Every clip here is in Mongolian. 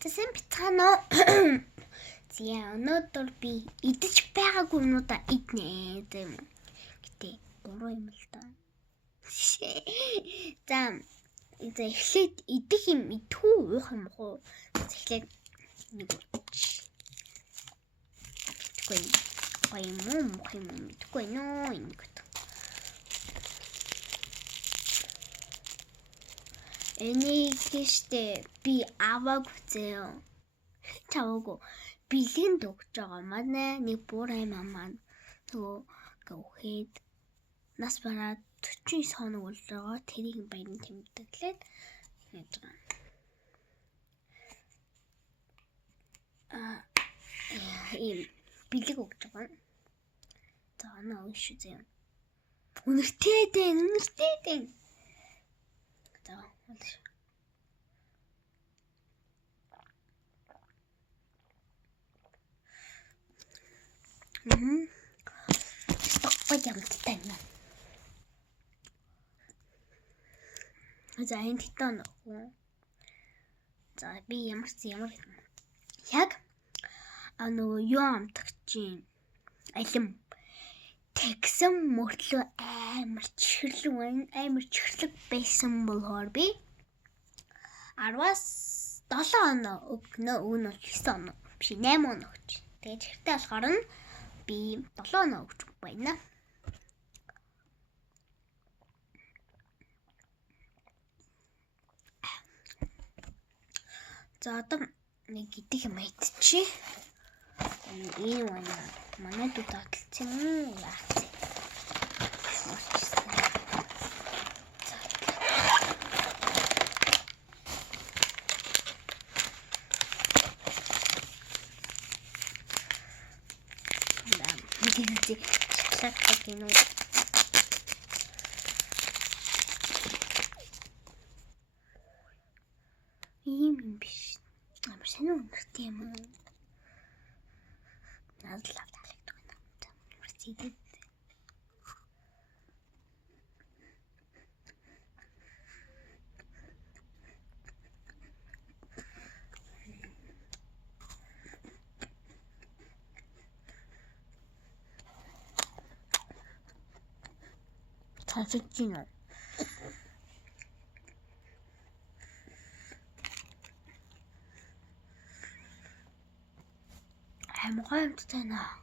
Тэсэн бицгаано. Зя өнөөдөр би идэж байгаагүй юмудаа иднэ гэм. Гэтэ 3 юм л да. За эхлээд идэх юм идэхүү уух юм уу? Эхлээд нэг гоё юм уу мөх юм идэхгүй нөө ингэ. Энийг гэжтэй би аваагүй зөө. Таваагүй бэлгэнд өгч байгаа манай нэг буурай маань нөгөө гүхэд нас бараад 49 хоног болж байгаа. Тэрийг баян тэмдэглээд яаж байгаа. Ийм бэлэг өгч байгаа. За наа ууш зөө. Үнэртэй дээ. За Стоппай юм. За энэ титан уу. За би ямар яг нөгөө юу амтагч алим тэгсэн мөртлөө амар чихэрлэг байсан болохоор би 10-аас 7 хоног өгнө 9 хоног биш 8 хоног өгч. Тэгээд чихэртэй болохоор нь би 7 хоног өгч байна. За одоо нэг идэх юм идчихье. Энэ манай дүү таталцсан юм яах вэ? Шоколад гэнэ үү? Ийм юм биш. Амар сайн үнэртэй юм уу? Надлаа таалагддаг юм. Марцид. Цацчихно. Амгаа юмтай наа.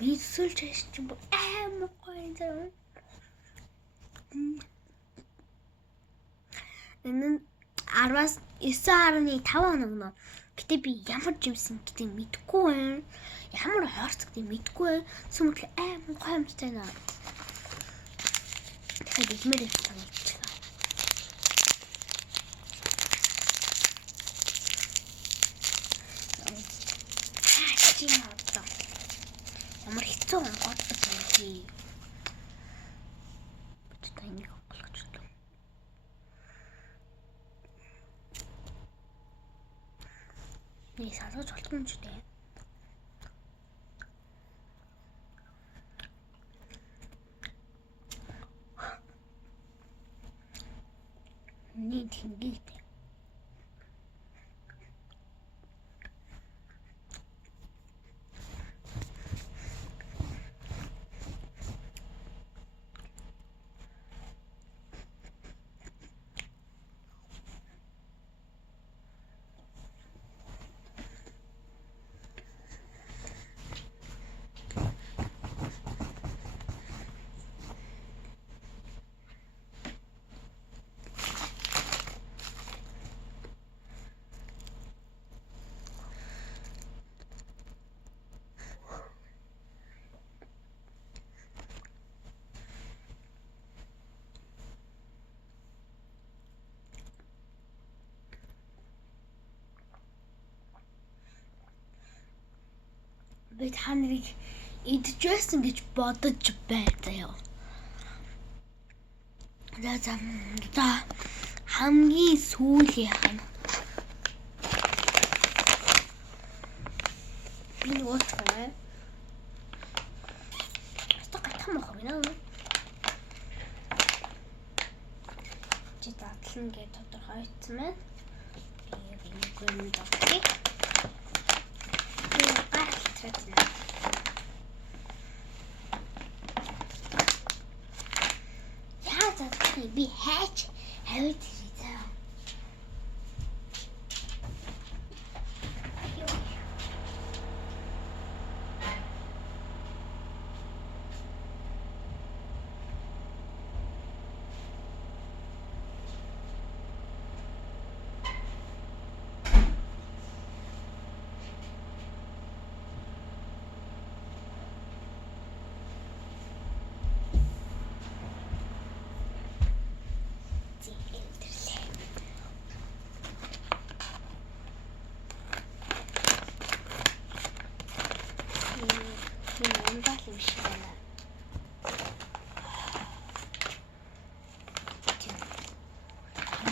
Эсвэл ч юм амар гоё зав. Энэ 10-аас 9.5 хоног нөө. Гэтэ би ямар жимсэн гэдэг мэдэхгүй байна. Ямар хоорц гэдэг мэдэхгүй байна. Сүмэл амар гоё юмтай наа. Тэгэхээр идмээр санагдчихлаа. Ямар хэцүү гот юм чи. Бочтой энийг болгочихлоо. Нэг салгаж болтгүй юм ч дээ. Нэг хингээд. Би та нарыг идчихсэн гэж бодож байцаа. За хамгийн сүүлийнх нь би нууцгаа. Стакатхан мах байна. Чи татлан гэж тодорхойлцсон байна. Би нэг юм дагтыг. Би гайхалтай. Би хайч хавьд хийзээ.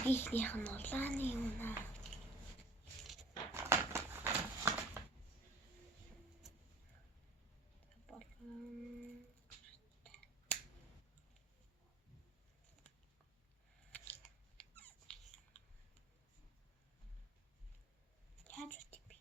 Ихнийх нь улааны юм аа. Яаж үтээ би.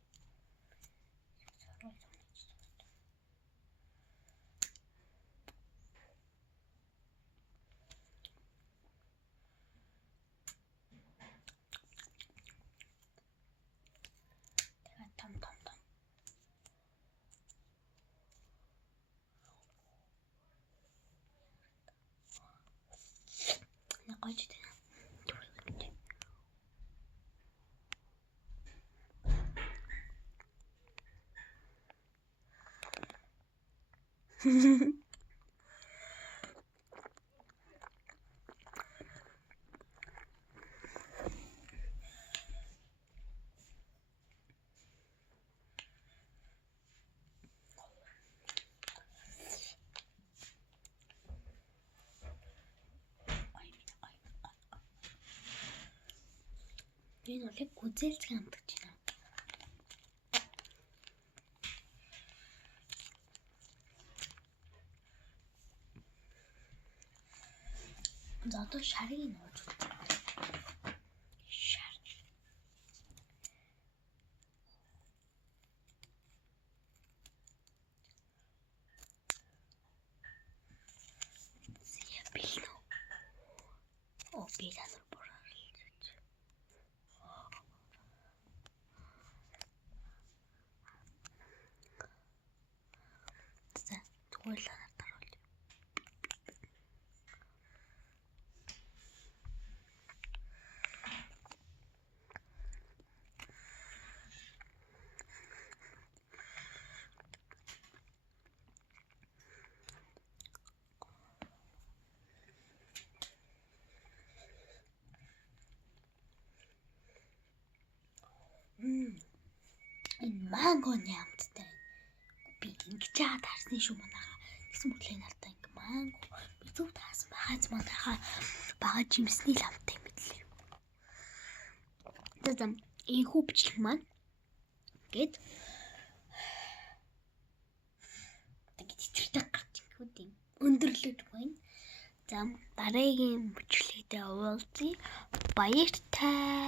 Гойч дээ. Энэ бол яг гүзээлцэг амтгаж байна. За одоо шарыг нууж үзье. Шар. Зя бэлнэ. Окей, да. Энэ мангоны амттай. Би ингэж яагаад харсны шүү манайхаа. Тэгсэн мэтлээ надаа ингэ манго би зөв таасан байгааз манайхаа бага жимсний ламтай мэтлээ. Тэзэм ийхүү бичлэг маань гээд тэгээд ичвэртэй гарч ингүүд өндөрлөж байна. За дараагийн бичлэгтээ уулзъя. Баяртай.